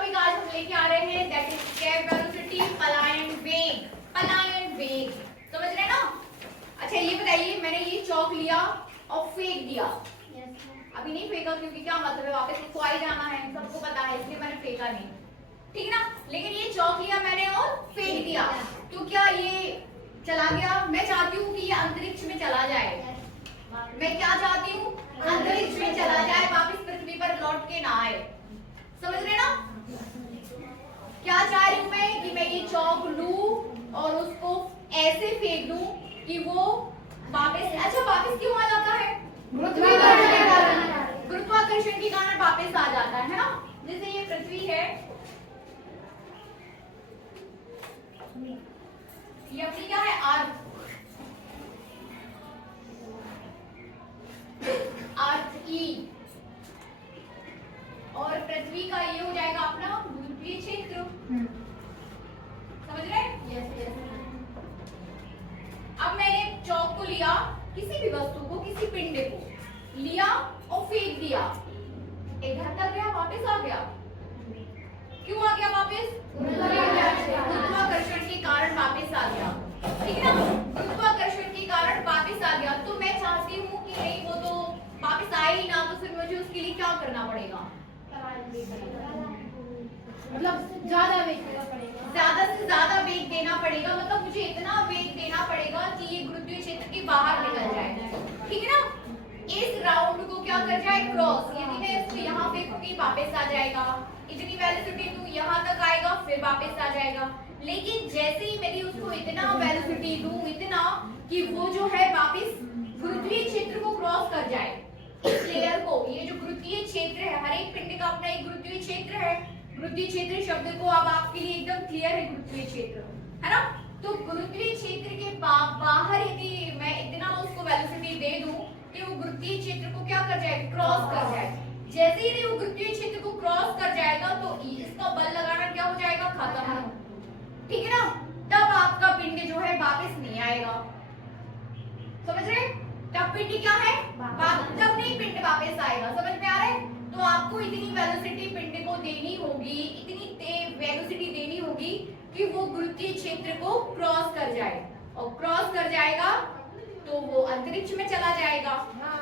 Topic आज हम लेके आ रहे हैं दैट इज स्केप वेलोसिटी, पलायन वेग। पलायन वेग समझ रहे हैं ना? अच्छा ये बताइए, मैंने ये चौक लिया और फेंक दिया। अभी नहीं फेंका क्योंकि क्या मतलब है, वापस उसको आ ही जाना है, सबको पता है, इसलिए मैंने फेंका नहीं, ठीक ना। लेकिन ये चौक लिया मैंने और फेंक दिया, तो क्या ये चला गया? मैं चाहती हूँ कि ये अंतरिक्ष में चला जाए। मैं क्या चाहती हूँ? अंतरिक्ष में चला जाए, वापस पृथ्वी पर लौट के ना आए। समझ रहे ना? क्या चाह रही हूँ मैं कि मैं ये चौक लूं और उसको ऐसे फेंक दूं कि वो वापस, अच्छा वापस क्यों आ जाता है? गुरुत्वाकर्षण के कारण वापस आ जाता है ना। जैसे ये पृथ्वी है, ये अपनी क्या है? अर्थ ई, और पृथ्वी का ये हो जाएगा अपना गुरुत्वीय क्षेत्र। समझ रहे? अब मैंने चौक को लिया, किसी भी वस्तु को, किसी पिंड को लिया और फेंक दिया, इधर तक गया, वापस आ गया। क्यों आ गया वापस? गुरुत्वाकर्षण के कारण वापस आ गया, ठीक है ना। गुरुत्वाकर्षण के कारण वापस आ गया, तो मैं चाहती हूँ कि नहीं वो तो वापस आए ही ना, तो फिर मुझे उसके लिए क्या करना पड़ेगा? मतलब ज्यादा वेग देना पड़ेगा, ज्यादा से ज्यादा वेग देना पड़ेगा। मतलब मुझे इतना वेग देना पड़ेगा कि ये गुरुत्वीय क्षेत्र के बाहर निकल जाए, ठीक है ना। इस राउंड को क्या कर जाए? क्रॉस। यदि मैं इसको यहाँ फेंकूंगी वापस आ जाएगा, इतनी वेलोसिटी दूं यहाँ तक आएगा, फिर वापस आ जाएगा। लेकिन जैसे ही मेरी उसको इतना वेलोसिटी दूं, इतना कि वो जो है वापस गुरुत्वीय क्षेत्र को क्रॉस कर जाए, इस लेयर को, ये जो गुरुत्वीय क्षेत्र है, हर एक पिंड का अपना एक गुरुत्वीय क्षेत्र है। गुरुत्वीय क्षेत्र शब्द को अब आपके लिए एकदम क्लियर है, गुरुत्वीय क्षेत्र है ना। तो गुरुत्वीय क्षेत्र के बाहर यदि मैं इतना उसको वेलोसिटी दे दूं कि वो गुरुत्वीय क्षेत्र को क्या कर जाए? क्रॉस कर जाए। जैसे ही वो गुरुत्वीय क्षेत्र को क्रॉस कर जाएगा तो इसका बल लगाना क्या हो जाएगा? खत्म, ठीक है ना। तब आपका पिंड जो है वापस नहीं आएगा। समझ रहे? तब पिंड क्या है? तब नहीं पिंड वापस आएगा। समझ में आ रहा है? तो आपको इतनी वेलोसिटी पिंड को देनी होगी, इतनी तेज वेलोसिटी देनी होगी कि वो गुरुत्वीय क्षेत्र को क्रॉस कर जाए, और क्रॉस कर जाएगा तो वो अंतरिक्ष में चला जाएगा।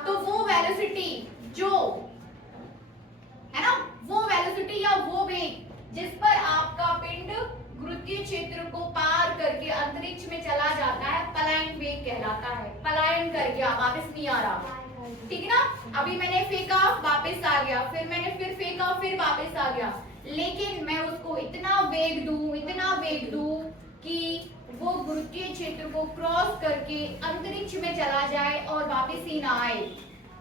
तो वो वेलोसिटी जो है ना, वो वेलोसिटी या वो वेग जिस पर आपका पिंड गुरुत्वीय क्षेत्र को पार करके अंतरिक्ष में चला जाता है, पलायन वेग कहलाता है। पलायन कर गया, वापस नहीं आ रहा, ठीक है ना। अभी मैंने फेंका, वापस आ गया, फिर मैंने फिर फेंका, फिर वापस आ गया। लेकिन मैं उसको इतना वेग दूं, इतना वेग दूं कि वो गुरुत्वीय क्षेत्र को क्रॉस करके अंतरिक्ष में चला जाए और वापस ही ना आए,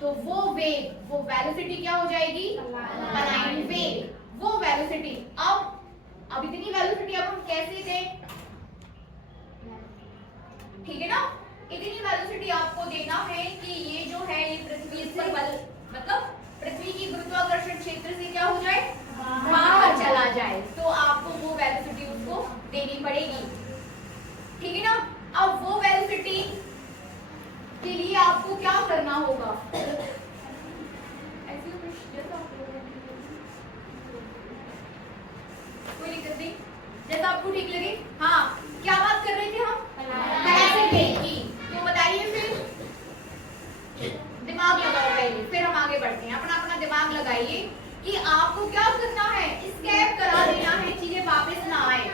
तो वो वेग, वो वेलोसिटी क्या हो जाएगी? पलायन वेग। वो वेलोसिटी अब इतनी वेलोसिटी अब हम कैसे दें? ठीक है ना। इतनी वेलोसिटी आपको देना है कि ये जो है ये पृथ्वी पर बल, मतलब पृथ्वी की गुरुत्वाकर्षण क्षेत्र से क्या हो जाए? बाहर चला जाए। तो आपको वो वेलोसिटी उसको देनी पड़ेगी, ठीक है ना। अब वो वेलोसिटी के लिए आपको क्या करना होगा? कोई दिक्कत नहीं, जैसा आपको ठीक लगे। हाँ, क्या बात कर रहे थे हम? पलायन वेग की। तो बताइए फिर, दिमाग लगाओ पहले, फिर हम आगे बढ़ते हैं। अपना अपना दिमाग लगाइए कि आपको क्या करना है? एस्केप करा देना है, चीजें वापस ना आए।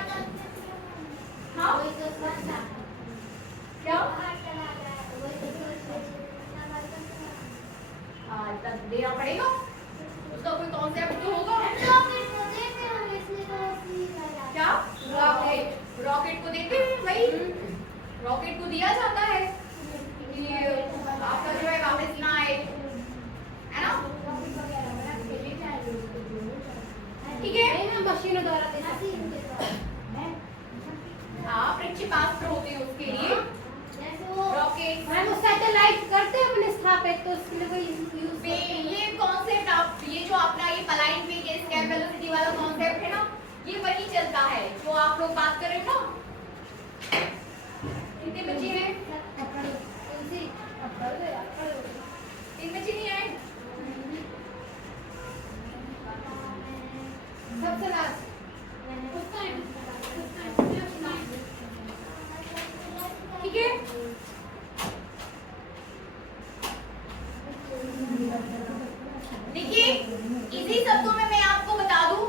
हाँ क्या? तब देना पड़ेगा, उसका कोई कॉन्सेप्ट तो होगा। क्या? रॉकेट को देते हैं भाई, रॉकेट को दिया जाता है कि आपका जो है वापस ना आए, है ना। ठीक है, मशीनों द्वारा दे सकते हैं। हाँ, प्रक्षेपास्त्र होते हैं उसके लिए, रॉकेट। हम सैटेलाइट करते हैं अपने स्थापित, तो उसके लिए कोई यूज ये कॉन्सेप्ट आप, ये जो अपना ये पलायन वेग, स्केप वेलोसिटी वाला कॉन्सेप्ट है ना, ये वही चलता है जो आप लोग बात कर रहे हो ना। कितने बच्चे हैं? 3 बच्चे नहीं आए? सब सबसे लास्ट ठीक है। देखिए इजी शब्दों में मैं आपको बता दूं,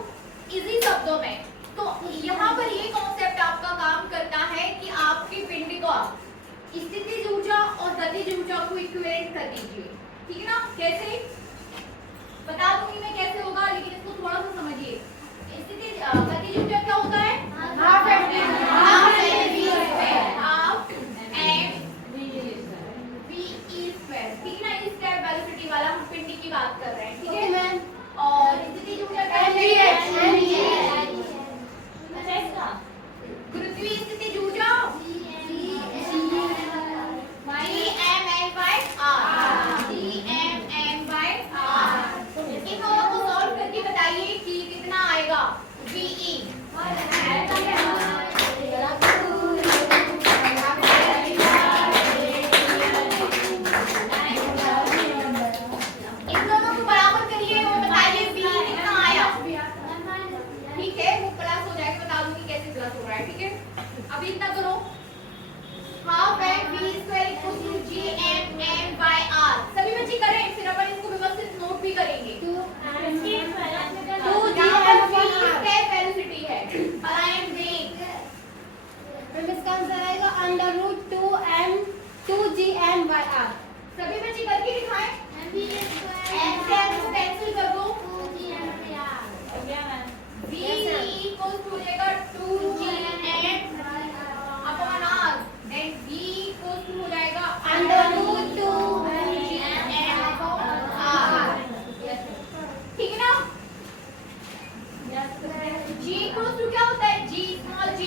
इजी शब्दों में तो यहाँ पर ये कॉन्सेप्ट आपका काम करता है कि आपकी पिंड का स्थितिज ऊर्जा और गतिज ऊर्जा को इक्विवेलेंट कर दीजिए। ठीक है ना, कैसे बता दूंगी मैं कैसे होगा, लेकिन इसको थोड़ा सा समझिए। स्थितिज गतिज ऊर्जा क्या होता है, हाफ एम वी स्क्वायर। ठीक है ना, इस टाइप वेलोसिटी वाला हम पिंड की बात कर रहे हैं। ठीक है मैम, और स्थितिज ऊर्जा क्या है, गुरुत्वीय स्थितिज ऊर्जा इन दोनों को सॉल्व करके बताइए कि कितना आएगा VE। इन दोनों को बराबर करिए, वो बताइए VE कितना आया। ठीक है, वो प्लस हो जाएगा, बता दूंगी कैसे प्लस हो रहा है। ठीक है, अभी इतना करो, half m v square equals to GMM/R। सभी बच्चे करें, फिर अपन इसको व्यवस्थित नोट भी करेंगे। वेलोसिटी है पलायन वेग, मैम इसका आंसर आएगा √2m 2gm/r। सभी बच्चे करके दिखाएं। m से m को कैंसिल कर दो, V इक्वल्स टू हो जाएगा 2gm/r and V equals to हो जाएगा √2m/r। ठीक है ना, G इक्वल्स टू क्या होता है, G स्मॉल g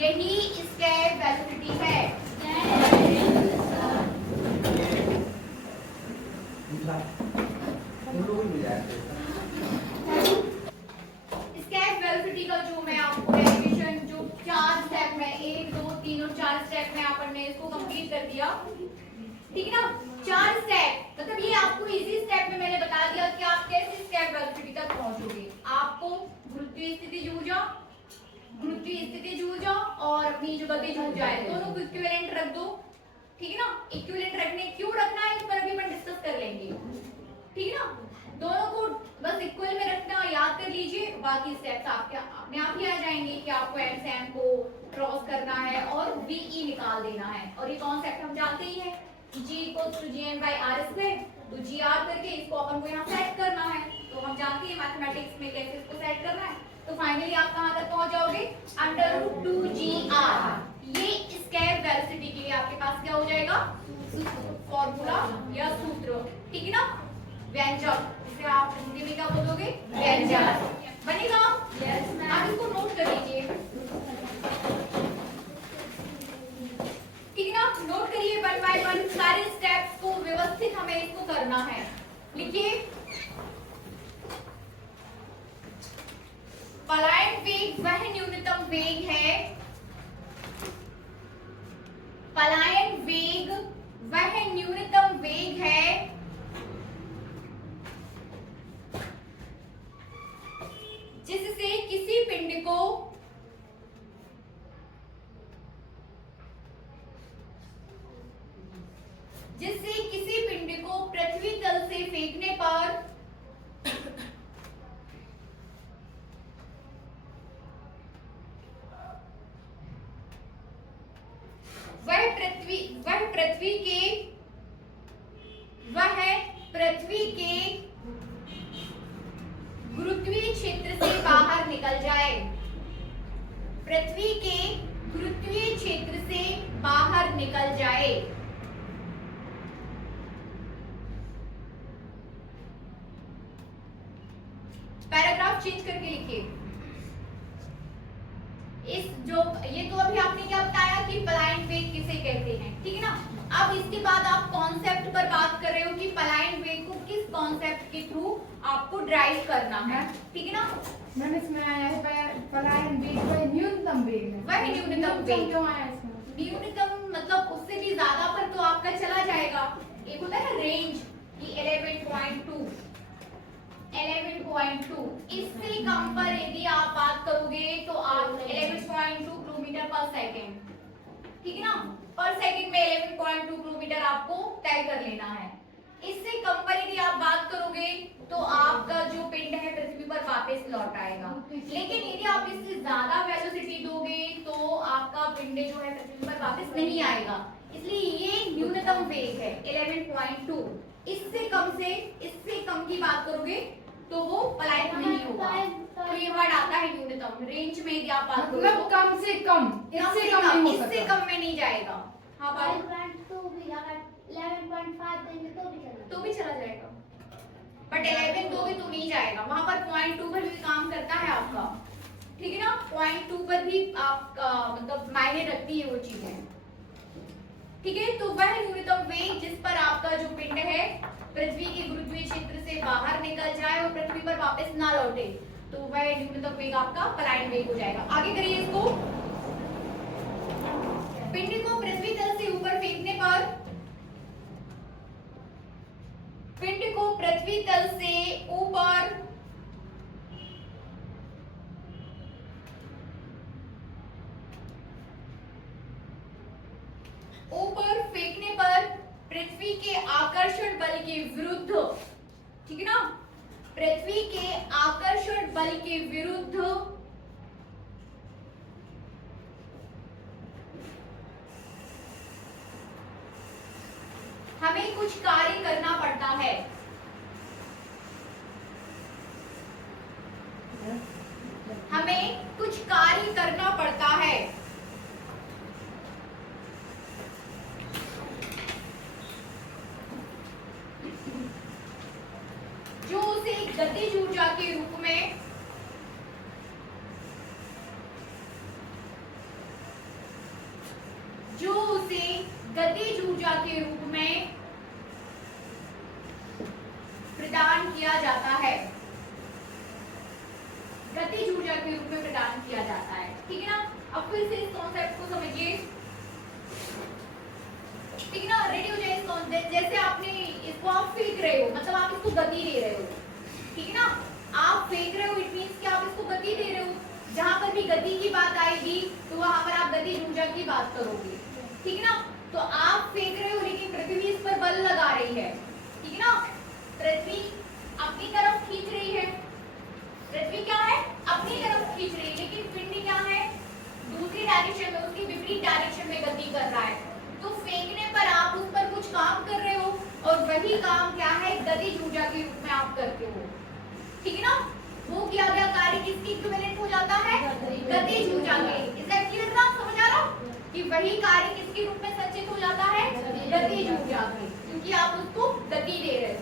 यही इसके वेलोसिटी है। स्केप वेलोसिटी का जो मैं आपको डेरिवेशन जो 4 स्टेप में 1 2 3 और 4 स्टेप में अपन ने इसको कंप्लीट कर दिया। ठीक है ना, 4 स्टेप मतलब ये आपको इजी स्टेप में मैंने बता दिया कि आप कैसे स्केप वेलोसिटी तक पहुंचोगे। आपको गुरुत्वीय स्थितिज ऊर्जा और अपनी जो गतिज ऊर्जा है दोनों को इक्विवेलेंट रख दो। ठीक है ना, इक्विवेलेंट रखने क्यों रखना है इस पर भी अपन डिस्कस कर लेंगे। ठीक है ना, दोनों को बस इक्वल में रखना याद कर लीजिए, बाकी स्टेप्स आपके अपने आप ही आ जाएंगे कि आपको m से m को क्रॉस करना है और VE निकाल देना है। और ये कॉन्सेप्ट हम जानते ही है, G इक्वल्स टू GM/R²। तो GR करके इसको अपन को यहाँ सेट करना है, तो हम जानते हैं मैथमेटिक्स में कैसे इसको सेट करना है। तो फाइनली आप कहाँ तक पहुंच जाओगे, √2gr। ये स्केप वेलोसिटी के लिए आपके पास क्या हो जाएगा, फॉर्मूला या सूत्र। ठीक है ना, व्यंजक, इसे आप हिंदी में क्या बोलोगे, व्यंजक बनेगा। आप इसको नोट कर लीजिए। ठीक है ना, नोट करिए 1 बाय 1 सारे स्टेप्स को व्यवस्थित हमें इसको करना है। लिखिए, पलायन वेग वह न्यूनतम वेग है, पलायन वेग वह न्यूनतम वेग है जिससे किसी पिंड को पृथ्वी तल से फेंकने पर वह पृथ्वी के गुरुत्वीय क्षेत्र से बाहर निकल जाए। पृथ्वी के गुरुत्वीय क्षेत्र से बाहर निकल जाए। पैराग्राफ चेंज करके लिखिए। इस जो ये तो अभी आपने क्या बताया कि पलायन वेग किसे कहते हैं, ठीक है ना। अब इसके बाद आप कॉन्सेप्ट पर बात कर रहे हो कि पलायन वेग को किस कॉन्सेप्ट के थ्रू आपको ड्राइव करना है, ठीक है ना। मैम इसमें आया है पलायन वेग वह न्यूनतम वेग है। वह न्यूनतम वेग क्यों आया इसमें? न्यूनतम मतलब उससे भी ज्यादा पर तो आपका चला जाएगा। एक होता है ना रेंज कि 11.2 इससे कम पर यदि आप बात करोगे तो आप 11.2 किलोमीटर पर सेकंड, ठीक है ना। पर सेकंड में 11.2 किलोमीटर आपको तय कर लेना है। इससे कम पर यदि आप बात करोगे तो आपका जो पिंड है पृथ्वी पर वापस लौट आएगा। लेकिन यदि आप इससे ज्यादा वेलोसिटी दोगे तो आपका पिंड जो है पृथ्वी पर वापस नहीं आएगा। इसलिए ये न्यूनतम वेग है 11.2। इससे कम की बात करोगे तो वो पलायन नहीं होगा। तो ये वर्ड आता है न्यूनतम। रेंज में यदि आप बात करोगे मतलब कम से कम, इससे कम नहीं हो सकता। इससे कम में नहीं जाएगा। हाँ बात 11.2 भी अगर 11.5 देंगे तो भी चला जाएगा। बट 11 दोगे तो नहीं जाएगा। वहां पर 0.2 पर भी काम करता है आपका, ठीक है ना। 0.2 पर भी आपका मतलब मायने रखती है वो चीजें, ठीक है। तो वह न्यूनतम वेग जिस पर आपका जो पिंड है पृथ्वी के गुरुत्वीय क्षेत्र से बाहर निकल जाए और पृथ्वी पर वापस ना लौटे, तो वह न्यूनतम वेग आपका पलायन वेग हो जाएगा। आगे करिए इसको। पिंड को पृथ्वी तल से ऊपर फेंकने पर पिंड को पृथ्वी तल से ऊपर फेंकने पर पृथ्वी के आकर्षण बल के विरुद्ध, ठीक है ना, पृथ्वी के आकर्षण बल के विरुद्ध हमें कुछ कार्य करना पड़ता है। हमें कुछ कार्य करना पड़ता है। जो उसे गतिज ऊर्जा के रूप में प्रदान किया जाता है। गतिज ऊर्जा के रूप में प्रदान किया जाता है, ठीक है ना। अब फिर से इस कॉन्सेप्ट को समझिए, ठीक है ना। रेडी हो जाए इस कॉन्सेप्ट। जैसे आपने इसको आप फेंक रहे हो, मतलब आप इसको गति दे रहे हो, ठीक है ना। आप फेंक रहे हो, इट मींस कि आप इसको गति दे रहे हो। जहां पर भी गति की बात आएगी तो वहां पर आप गतिज ऊर्जा की बात करोगे, ठीक है ना। तो आप फेंक रहे हो लेकिन पृथ्वी इस पर बल लगा रही है, ठीक है ना। पृथ्वी अपनी तरफ खींच रही है। पृथ्वी क्या है, अपनी तरफ खींच रही है, लेकिन पिंड क्या है, दूसरी डायरेक्शन में, उसकी विपरीत डायरेक्शन में गति कर रहा है। तो फेंकने पर आप उस पर कुछ काम कर रहे हो और वही काम क्या है, गतिज ऊर्जा के रूप में आप करते हो, ठीक है ना। वो किया गया कार्य किसकी इक्विवेलेंट हो जाता है, गतिज ऊर्जा के। इज दैट क्लियर ना, समझ आ रहा कि वही कार्य किसके रूप में संचित हो जाता है, गतिज ऊर्जा के, क्योंकि आप उसको गति दे रहे हो।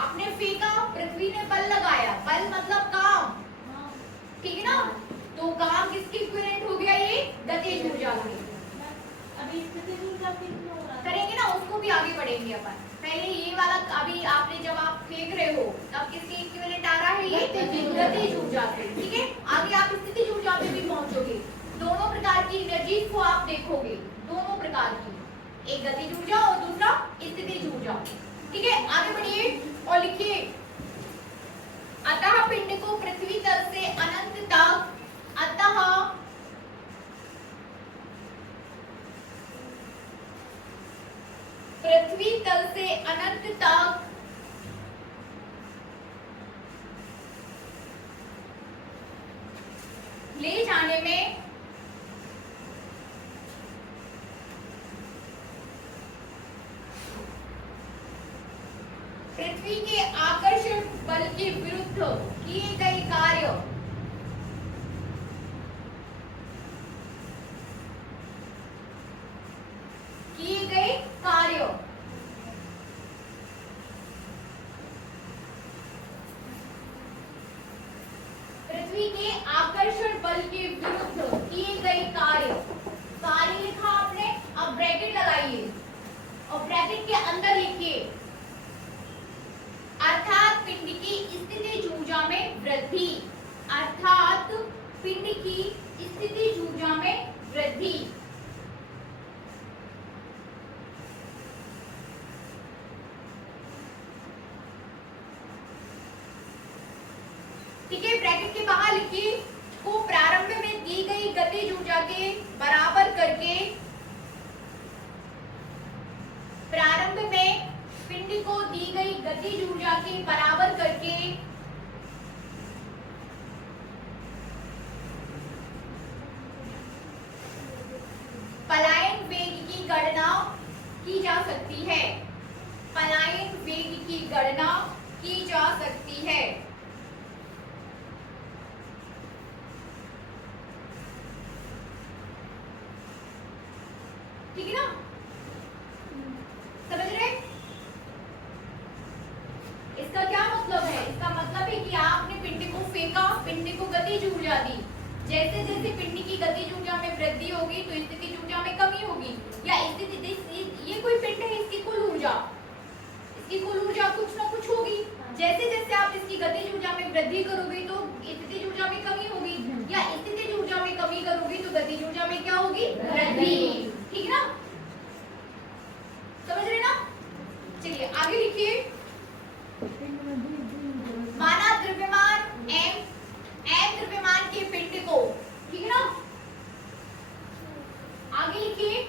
आपने फेंका, पृथ्वी ने बल लगाया, बल मतलब काम, ठीक है ना। तो काम किसकी इक्विवेलेंट हो गया, ये गतिज ऊर्जा की। अभी गतिज ऊर्जा करेंगे ना, उसको भी आगे बढ़ेंगे अपन। पहले ये वाला, अभी आपने जब आप फेंक रहे हो तब किसकी इक्विवेलेंट आ रहा है, ये गतिज ऊर्जा से, ठीक है। आगे आप स्थितिज ऊर्जा पे भी पहुंचोगे। दोनों प्रकार की एनर्जीज को आप देखोगे, दोनों प्रकार की, एक गतिज ऊर्जा और दूसरा स्थितिज ऊर्जा, ठीक है। आगे बढ़िए और लिखिए, अतः पिंड को पृथ्वी तल से अनंत तक, अतः पृथ्वी तल से अनंत तक ले जाने में बल के विरुद्ध किए गए कार्य पृथ्वी के आकर्षण बल के विरुद्ध किए गए कार्य लिखा आपने। अब ब्रैकेट लगाइए और ब्रैकेट के अंदर लिखिए अर्थात पिंड की स्थितिज ऊर्जा में वृद्धि, अर्थात पिंड की स्थितिज ऊर्जा में वृद्धि। ठीक है, ब्रैकेट के बाहर लिखिए को प्रारंभ में दी गई गतिज ऊर्जा के बराबर करके, प्रारंभ में पिंड को दी गई गतिज ऊर्जा के बराबर करके पलायन वेग की गणना की जा सकती है, पलायन वेग की गणना की जा सकती है। ठीक है ना, समझ रहे? इसका क्या मतलब है? इसका मतलब है कि आपने पिंड को फेंका, पिंड को गतिज ऊर्जा दी, जैसे जैसे पिंड की गतिज ऊर्जा में वृद्धि होगी तो स्थितिज ऊर्जा में कमी होगी, या स्थिति ये कोई पिंड है, इसकी कुल ऊर्जा कुछ ना कुछ होगी। जैसे जैसे आप इसकी गतिज ऊर्जा में वृद्धि करोगे तो स्थितिज ऊर्जा में कमी होगी, या स्थितिज ऊर्जा में कमी करोगे तो गतिज ऊर्जा में क्या होगी? वृद्धि। ठीक है ना, समझ रहे ना? चलिए आगे लिखिए। माना द्रव्यमान m द्रव्यमान के पिंड को, ठीक है ना, आगे लिखिए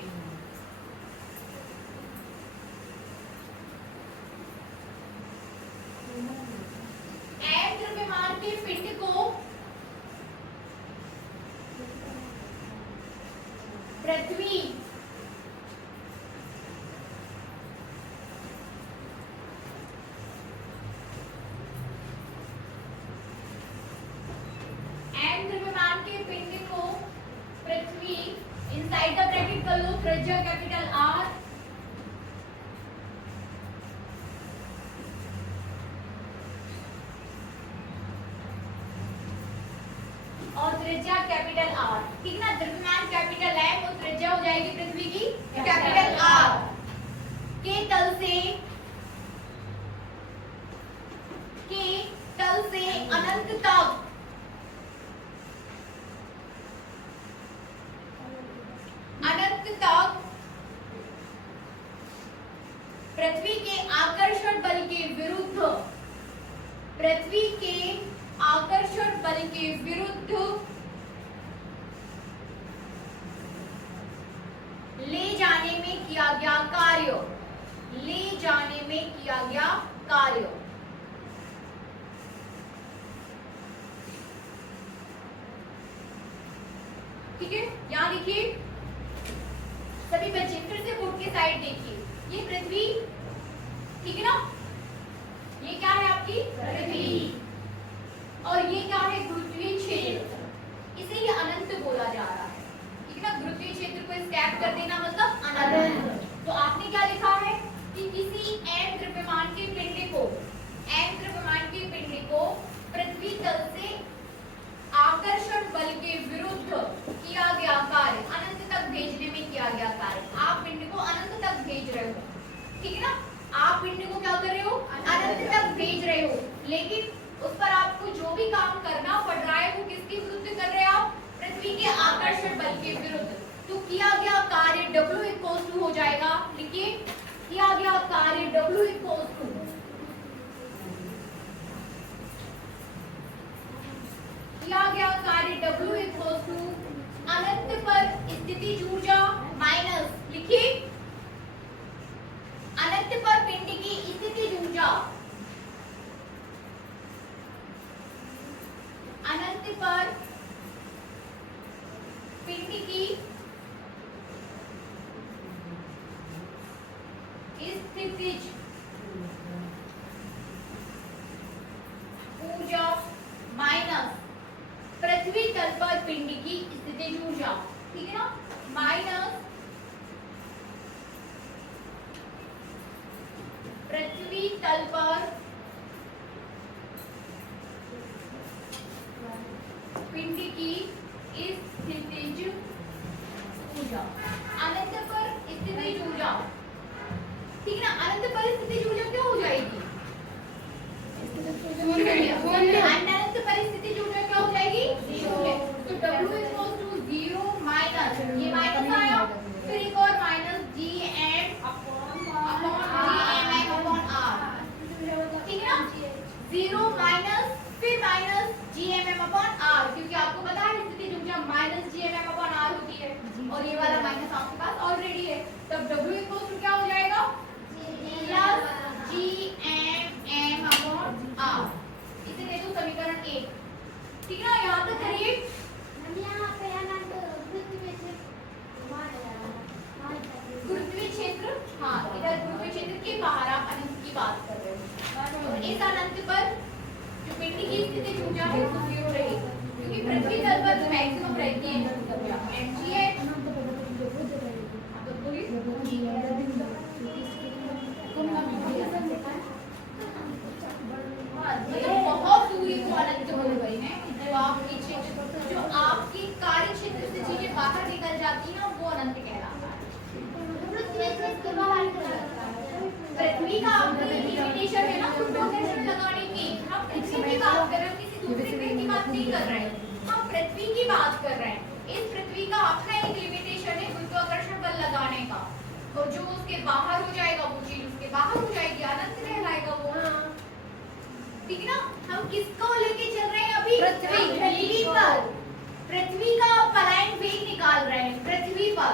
m द्रव्यमान के पिंड को पृथ्वी इनसाइड द ब्रैकेट कर लो, त्रिज्या कैपिटल R और त्रिज्या कैपिटल R, ठीक ना। द्रव्यमान कैपिटल M और त्रिज्या हो जाएगी पृथ्वी की कैपिटल R के तल से अनंत तक पृथ्वी के आकर्षण बल के विरुद्ध, पृथ्वी के आकर्षण बल के विरुद्ध ले जाने में किया गया कार्य, ले जाने में किया गया कार्य। ठीक है, यहां लिखिए सभी बच्चे, फिर से बोर्ड के साइड देखिए, ये पृथ्वी, ठीक है ना, ये क्या है आपकी पृथ्वी, और ये क्या है गुरुत्वीय क्षेत्र, इसे ये अनंत बोला जा रहा है। ठीक है ना, गुरुत्वीय क्षेत्र को स्टैक कर देना मतलब अनंत। तो आपने क्या लिखा है कि किसी m द्रव्यमान के पिंड को पृथ्वी तल से आकर्षण बल के विरुद्ध किया गया कार्य, अनंत तक भेजने में किया गया कार्य। आप पिंड को अनंत तक भेज रहे हो, ठीक है ना, आप पिंड को क्या कर रहे हो? अनंत तक भेज रहे हो, लेकिन उस पर आपको जो भी काम करना पड़ रहा है वो किसके विरुद्ध कर रहे हो आप? पृथ्वी के आकर्षण बल के विरुद्ध। तो किया गया कार्य W इक्वल्स टू हो जाएगा, लिखिए किया गया कार्य W इक्वल्स टू अनंत पर स्थितिज ऊर्जा माइनस, लिखिए अनंत पर पिंड की स्थितिज ऊर्जा, अनंत पर पिंड की स्थितिज पृथ्वी तल पर पिंड की स्थितिज ऊर्जा, ठीक है ना, माइनस पृथ्वी तल पर पिंड की स्थितिज ऊर्जा, अनंत पर स्थितिज ऊर्जा, ठीक है ना, अनंत पर स्थितिज ऊर्जा क्या हो जाएगी, अनंत पर स्थितिज ऊर्जा क्या हो जाएगी, शून्य। तो W इक्वल्स टू 0 माइनस, ये माइनस आया, फिर एक और minus GM upon GMM upon R, ठीक है ना, 0 माइनस फिर माइनस GMM अपॉन R, क्योंकि आपको पता है स्थितिज ऊर्जा माइनस GMM अपॉन R होती है और ये वाला माइनस आपके पास ऑलरेडी है, तब W इक्वल्स टू क्या हो जाएगा, प्लस GMM अपॉन R, इसे दे दो समीकरण 1, ठीक है ना, यहाँ तक करिए। गुरुत्वीय क्षेत्र, हाँ इधर गुरुत्वीय क्षेत्र के बाहर आप अनंत की बात कर रहे हो, और इस अनंत पर जो पिंड की स्थितिज ऊर्जा है वो 0 रहेगी, क्योंकि पृथ्वी तल पर मैक्सिमम रहती है ऊर्जा mg है, तो पूरी मतलब बहुत दूरी को अनंत हो गई है, जो आपके क्षेत्र, जो आपके कार्य क्षेत्र से चीजें बाहर निकल जाती हैं वो अनंत कहलाता है। पृथ्वी का आपकी लिमिटेशन है ना गुरुत्वाकर्षण लगाने की, हम पृथ्वी की बात कर रहे हैं, किसी दूसरे ग्रह की बात नहीं कर रहे हैं, हम पृथ्वी की बात कर रहे हैं। इस पृथ्वी का अपना एक लिमिटेशन है गुरुत्वाकर्षण बल लगाने का, और जो उसके बाहर हो जाएगा वो चीज उसके बाहर हो जाएगी, अनंत कहलाएगा वो, ठीक है ना। हम किसको लेके चल रहे हैं अभी, पृथ्वी पर, पृथ्वी का पलायन वेग निकाल रहे हैं पृथ्वी पर,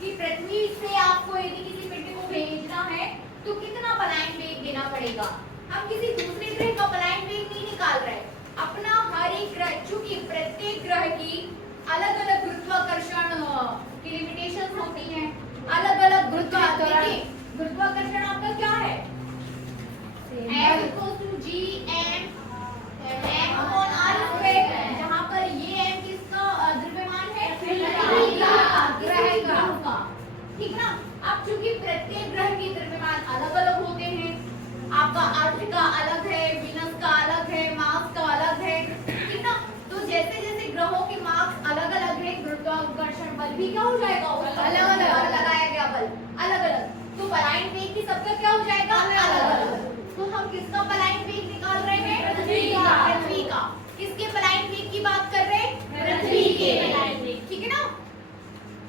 कि पृथ्वी से आपको यदि किसी पिंड को भेजना है तो कितना पलायन वेग देना पड़ेगा। हम किसी दूसरे ग्रह का पलायन वेग नहीं निकाल रहे, अपना हर एक ग्रह, चूंकि प्रत्येक ग्रह की अलग अलग गुरुत्वाकर्षण की लिमिटेशंस होती हैं, अलग अलग गुरुत्वाकर्षण आपका क्या है, F equals to G M M upon R square, जहाँ पर ये M किसका द्रव्यमान है, ग्रह का, ठीक ना। अब चूंकि प्रत्येक ग्रह के द्रव्यमान अलग अलग होते हैं, आपका अर्थ का अलग है, वीनस का अलग है, मार्स का अलग है, ठीक ना, तो जैसे जैसे ग्रहों के मार्क्स अलग अलग है, गुरुत्वाकर्षण बल भी क्या हो जाएगा, अलग अलग लगाया गया बल अलग अलग, तो पलायन वेग की सबका क्या हो जाएगा, अलग अलग। तो हम किसका पलायन वेग निकाल रहे हैं, पृथ्वी का, किसके पलायन वेग की बात कर रहे हैं, पृथ्वी के, ठीक है ना,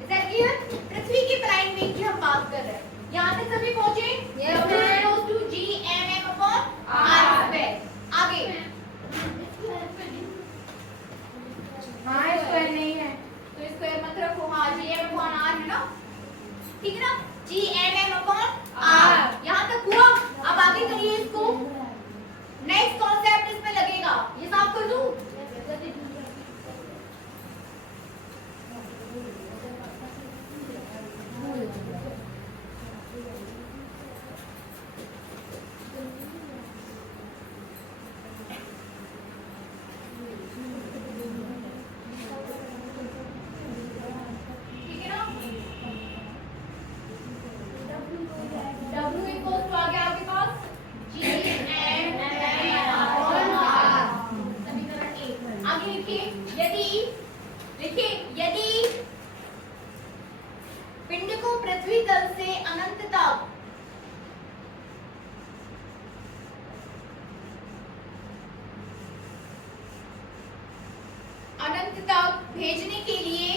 इज दैट क्लियर, पृथ्वी के पलायन वेग की हम बात कर रहे हैं। यहाँ तक सभी पहुंचे, GMM अपॉन R स्क्वायर, आगे हाँ स्क्वायर नहीं है तो स्क्वायर मत रखो, हाँ GM अपॉन R है ना, ठीक है ना, GMM अपॉन R, यहाँ तक हुआ। अब आगे करिए इसको, नेक्स्ट कॉन्सेप्ट इसमें लगेगा, ये साफ कर दूं, ठीक है ना। W इक्वल्स टू आ गया आपके पास GMM अपॉन R, समीकरण 1। आगे लिखिए यदि पिंड को पृथ्वी तल से अनंत तक भेजने के लिए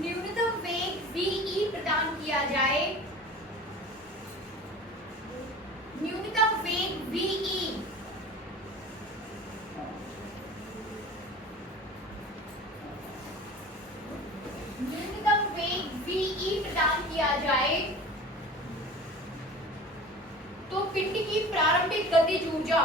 न्यूनतम वेग VE प्रदान किया जाए, न्यूनतम वेग VE प्रदान किया जाए तो पिंड की प्रारंभिक गतिज ऊर्जा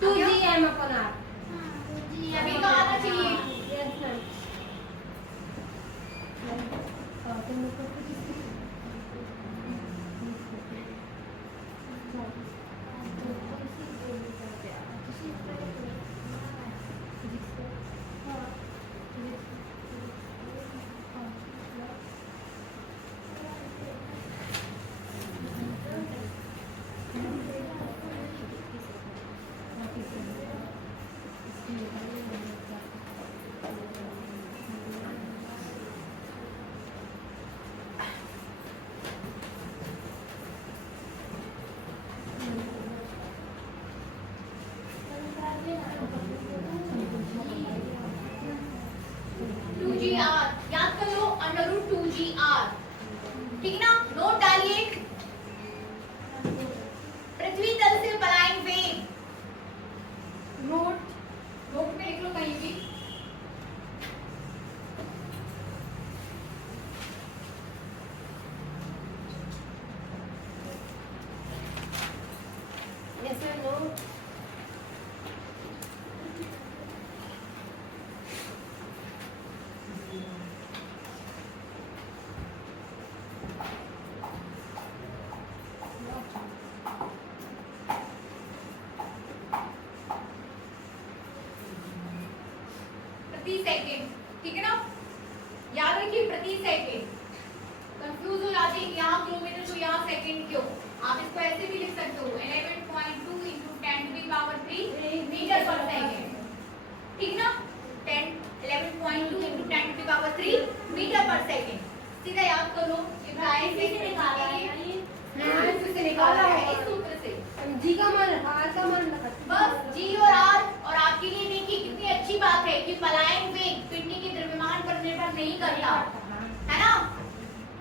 2GM/R। अभी तो आना चाहिए। Yes ma'am. याद कर लो √2GR। ठीक ना, नोट डालिए। पृथ्वी तल से पलायन वेग, नोट में लिख लो कहीं भी। Yes ma'am. नोट। प्रति सेकंड, ठीक है ना, याद रखिए प्रति सेकंड। कंफ्यूज हो जाते हैं कि यहाँ किलोमीटर तो यहाँ सेकंड क्यों। आप इसको ऐसे भी लिख सकते हो 11.2 × 10⁻³ मीटर पर सेकंड। ठीक ना, 11.2 × 10⁻³ मीटर पर सेकंड। सीधा याद कर लो। इब्राहिम से निकाला है, से निकाला है इस सूत्र से। जी का मान R का मान रखा। बस जी और आर। और आपके लिए देखिए कितनी अच्छी बात है कि पलायन वेग पिंडी के द्रव्यमान पर निर्भर नहीं करता, है ना।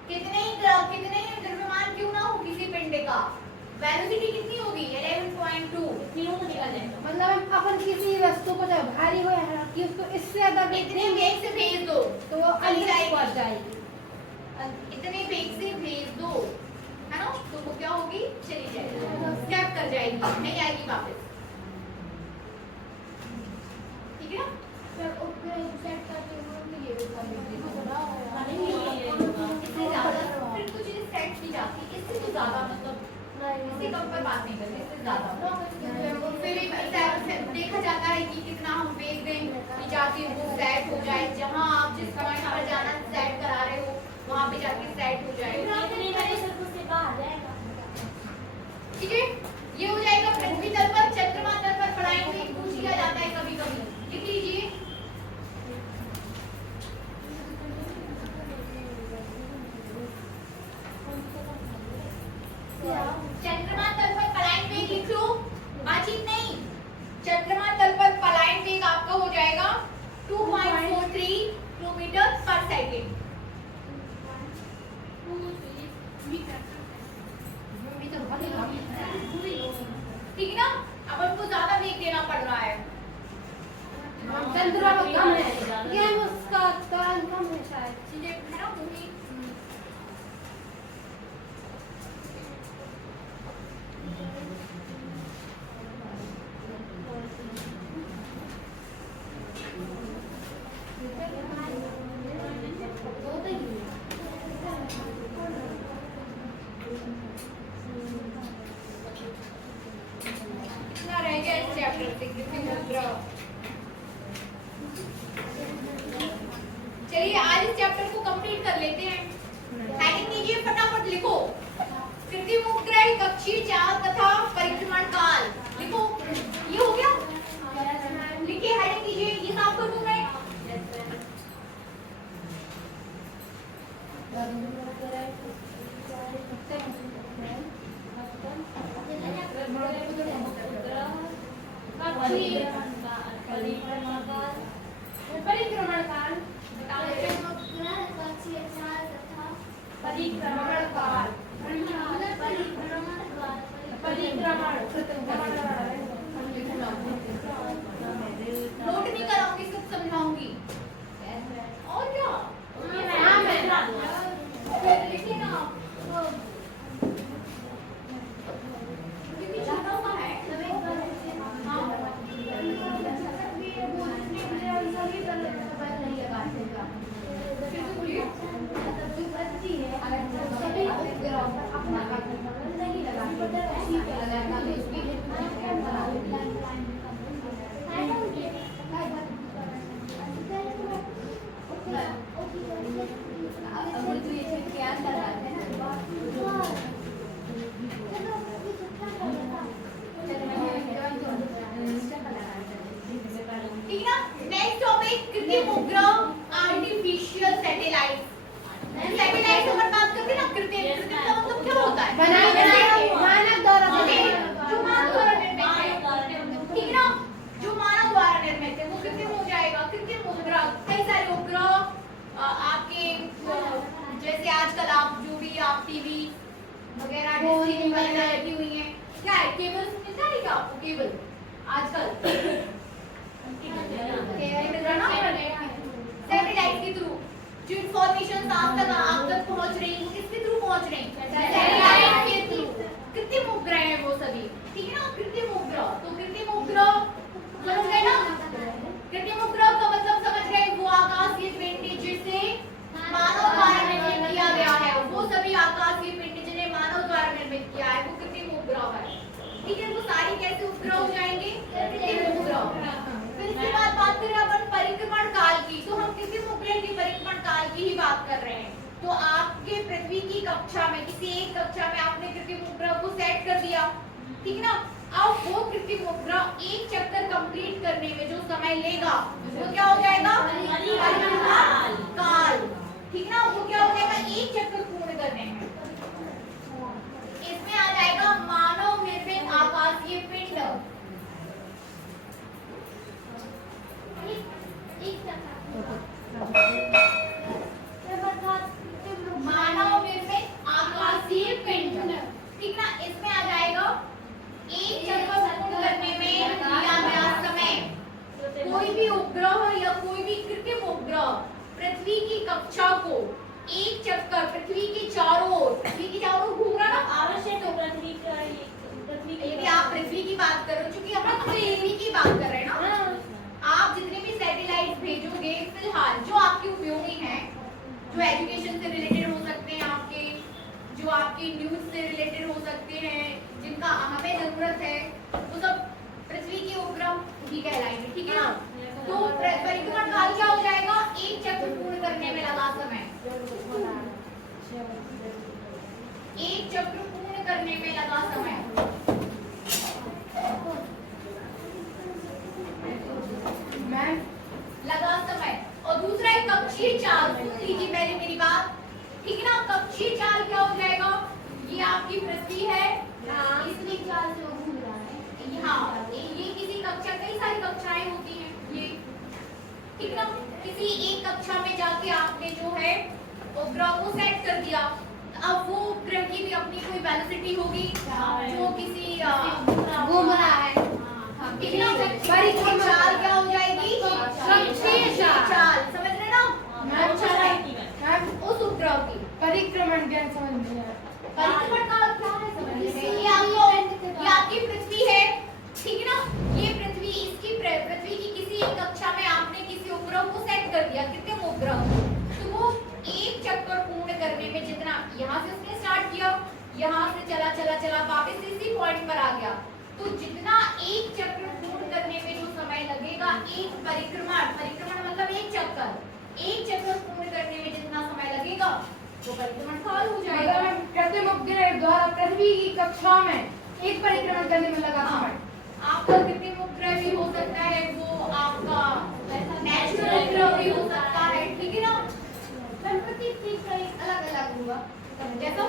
कितने ही द्रव्यमान क्यों ना हो किसी पिंड का, वेलोसिटी कितनी होगी 11.2 इतनी हो तो निकल जाएगा। मतलब अपन किसी वस्तु को जब भारी हो या कि उसको इससे ज्यादा इतने वेग से भेज दो तो वो चली जाएगी। पहुंच जाएगी। इतने वेग से भेज दो, है ना, तो वो क्या होगी, चली जाएगी, स्टेप कर जाएगी, नहीं आएगी वापस। ठीक है ना। इससे ज्यादा फिर कुछ सेट की जाती, इससे तो ज्यादा मतलब इससे कम पर बात नहीं करते, इससे ज्यादा फिर देखा जाता है कि कितना हम वेग दें कि जाके वो सेट हो जाए। जहाँ आप जिस पॉइंट पर जाना सेट करा रहे हो वहाँ पे जाके सेट हो जाए। ठीक है, ये हो जाएगा पृथ्वी तल पर। चंद्रमा तल पर पलायन वेग पूछ लिया जाता है कभी कभी, लिख लीजिए। चंद्रमा तल पर पलायन वेग लिख लो, बातचीत नहीं। चंद्रमा तल पर पलायन वेग आपका हो जाएगा 2.43 किलोमीटर पर सेकेंड। ठीक है ना, अब आपको ज्यादा वेग देना पड़ रहा है। चंद्रमा को कम है, ये उसका त्वरण कम है शायद। ठीक है ना, वही इतना रह गया इस चैप्टर से कृत्रिम मुद्रा। चलिए आज इस चैप्टर को कंप्लीट कर लेते हैं। हेडिंग लीजिए, फटाफट लिखो। कृत्रिम उपग्रह, कक्षीय चाल तथा परिक्रमण काल लिखो। ये हो गया, लिखिए हेडिंग लीजिए। ये साफ कर दूं मैं। परिक्रमण काल, नोट नहीं कराऊंगी, सब समझाऊंगी। और क्या, फिर लिखिए ना। क्योंकि छोटा सा केबल मिलता है क्या आपको केबल आजकल सैटेलाइट के थ्रू जो इंफॉर्मेशन आप तक पहुंच रही है किसके थ्रू पहुंच रही है सैटेलाइट के थ्रू। कृत्रिम उपग्रह है वो सभी, ठीक है ना। कृत्रिम उपग्रह, तो कृत्रिम उपग्रह समझ गए ना। कृत्रिम उपग्रह का मतलब समझ गए, वो आकाशीय पिंड जिसे मानव द्वारा निर्मित किया गया है, वो सभी आकाशीय पिंड जिन्हें मानव द्वारा निर्मित किया है वो कृत्रिम उपग्रह है, ठीक है। वो सारी कैसे उपग्रह हो जाएंगे कृत्रिम उपग्रह। फिर इसके बाद बात करें अपन परिक्रमण काल की, तो हम कृत्रिम उपग्रह के परिक्रमण काल की ही बात कर रहे हैं। तो आपके पृथ्वी की कक्षा में किसी एक कक्षा में आपने कृत्रिम उपग्रह को सेट कर दिया, ठीक है ना। अब वो कृत्रिम उपग्रह एक चक्कर कंप्लीट करने में जो समय लेगा वो क्या हो जाएगा परिक्रमण काल, ठीक है ना। वो क्या हो जाएगा एक चक्कर पूर्ण करने में। इसमें आ जाएगा मानव निर्मित आकाशीय पिंड, मानव निर्मित आकाशीय पिंड, ठीक ना। इसमें आ जाएगा एक चक्कर पूर्ण करने में लिया गया समय। कोई भी उपग्रह या कोई भी कृत्रिम उपग्रह पृथ्वी की कक्षा को एक चक्कर पृथ्वी की चारों ओर घूम रहा ना, आवश्यक है पृथ्वी यदि आप पृथ्वी की बात करो, क्योंकि हम तो पृथ्वी की बात कर रहे हैं ना। आप जितने भी सैटेलाइट भेजोगे फिलहाल जो आपके उपयोगी हैं, जो एजुकेशन से रिलेटेड हो सकते हैं, आपके जो आपकी न्यूज से रिलेटेड हो सकते हैं, जिनका हमें जरूरत है, वो सब पृथ्वी के उपग्रह ही कहलाएंगे, ठीक है ना। तो परिक्रमण काल क्या हो जाएगा एक चक्र पूर्ण करने में लगा समय, एक चक्र पूर्ण करने में लगा समय। लगा समय। और दूसरा है कक्षीय चाल, सुन लीजिए पहले मेरी बात, ठीक है ना। कक्षीय चाल क्या हो जाएगा, ये आपकी पृथ्वी है, इसमें चाल से घूम रहा है, हाँ ये किसी कक्षा, कई सारी कक्षाएं होती हैं ये, ठीक ना। किसी एक कक्षा में जाके आपने जो है उपग्रह को सेट कर दिया, अब वो उपग्रह की भी अपनी कोई वेलोसिटी होगी जो किसी घूम रहा है, ठीक ना। परिक्रमण चाल क्या हो जाएगी कक्षीय चाल, समझ रहे ना मैम। उस उपग्रह की परिक्रमण क्या समझ में आ रहा है, परिक्रमण काल क्या है समझ में। ये आपकी पृथ्वी है, ठीक है ना। ये पृथ्वी, इसकी पृथ्वी की किसी एक कक्षा में आपने किसी उपग्रह को सेट कर दिया, कृत्रिम उपग्रह, तो वो एक चक्कर पूर्ण करने में जितना यहाँ से उसने स्टार्ट किया, यहाँ से चला चला चला वापस इसी पॉइंट पर आ गया, तो जितना एक चक्र पूर्ण करने में जो समय लगेगा, एक परिक्रमण मतलब एक चक्कर पूर्ण करने में जितना समय लगेगा वो परिक्रमण काल हो जाएगा। कृत्रिम उपग्रह द्वारा पृथ्वी की कक्षा में एक परिक्रमण करने में लगा समय। आपका कृत्रिम उपग्रह भी हो सकता है, वो आपका नेचुरल उपग्रह भी हो सकता है, ठीक है ना। गणपति अलग अलग होगा, जैसा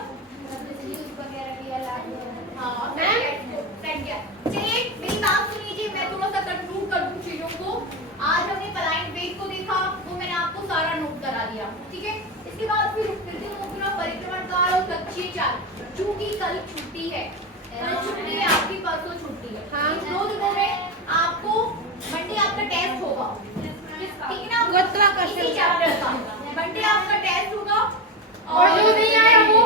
वगैरह भी अलग। हाँ चलिए मेरी बात सुनिए, मैं थोड़ा सा कंक्लूड कर दूं चीजों को। आज हमने पलायन वेग को देखा, वो मैंने आपको सारा नोट करा दिया, ठीक है। इसके बाद फिर कृत्रिम उपग्रह, परिक्रमण काल और कक्षीय चाल, चूंकि कल छुट्टी है, कल छुट्टी है आपकी, परसों छुट्टी है, हाँ। इन 2 दिनों में आपको मंडे आपका टेस्ट होगा, ठीक है ना। इसी चैप्टर का मंडे आपका टेस्ट होगा, और जो नहीं आया वो